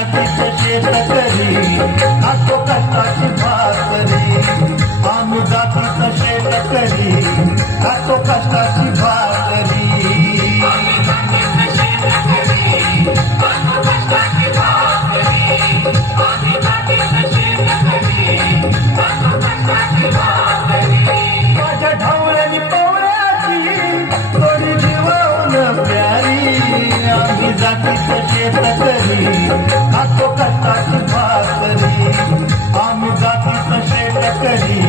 जातीचं शेतकरी खातो कष्टाची भाकरी. आम्ही जातीचं शेतकरी खातो कष्टाची भाकरी. माझ्या ढवळ्यानी पवळ्याची थोडी जीवन प्यारी. आम्ही जातीचं शेतकरी खातो कष्टाची भाकरी. आम्ही जातीचं शेतकरी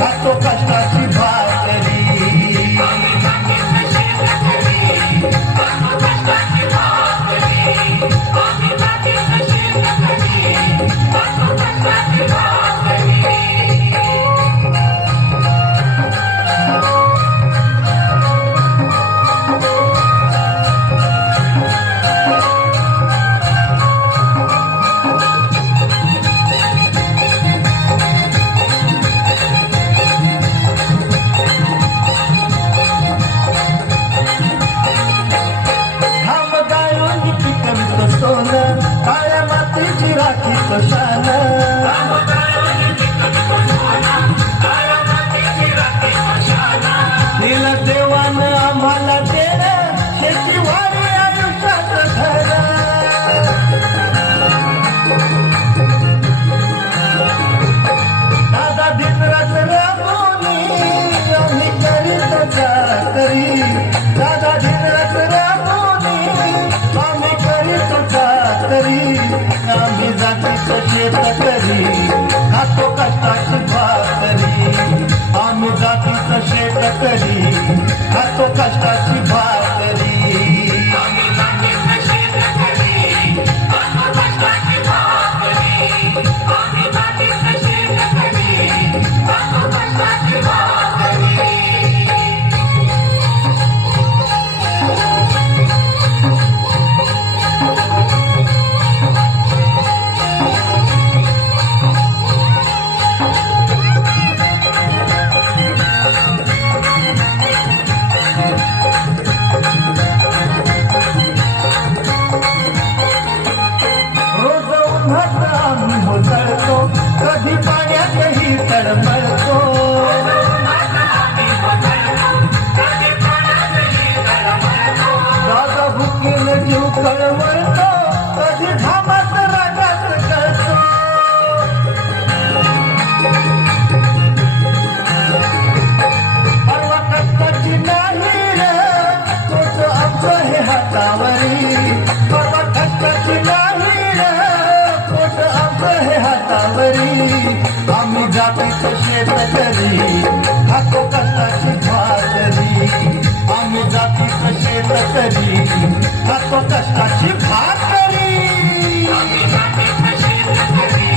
खातो कष्टाची भाकरी. काळ्या मातीची राखी कशान. दिला देवान आम्हाला देणं शेतीवाडी आयुष्यात घर. दादा दिनरात राबवणी आम्ही करीत चाकरी. दादा दिनरात राबवणी आम्ही करीत चाकरी. आम्ही जातीचं शेतकरी खातो कष्टाची भाकरी. आम्ही जातीचं शेतकरी खातो कष्टाची भाकरी. कधी पाण्यातही तडमळतो. दादा भुकीन जीव कळवळतो. कधी घामात रागात करतो. परवा कष्टाची नाही रे तोच आमचं हे हातावरी. परवा कष्टाची नाही रे तोच आमचं हे हातावरी. आम्ही जातीचं शेतकरी खातो कष्टाची भाकरी. आम्ही जातीचं शेतकरी खातो कष्टाची भाकरी. आम्ही जातीचं शेतकरी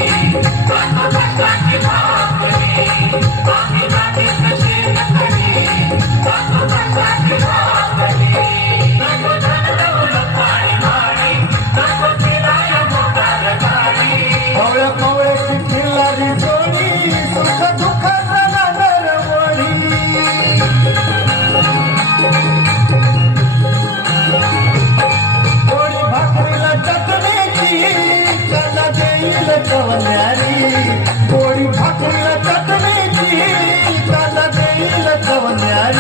खातो कष्टाची भाकरी. आम्ही जातीचं शेतकरी खातो कष्टाची भाकरी. कवळ्याची खिल्लारी जोडी सुख दुःखाचा नागर वडी. पोळी भाकरीला चटणीची त्याला देईल कवन्यारी. पोळी भाकरीला चटणीची त्याला देईल कवन्यारी.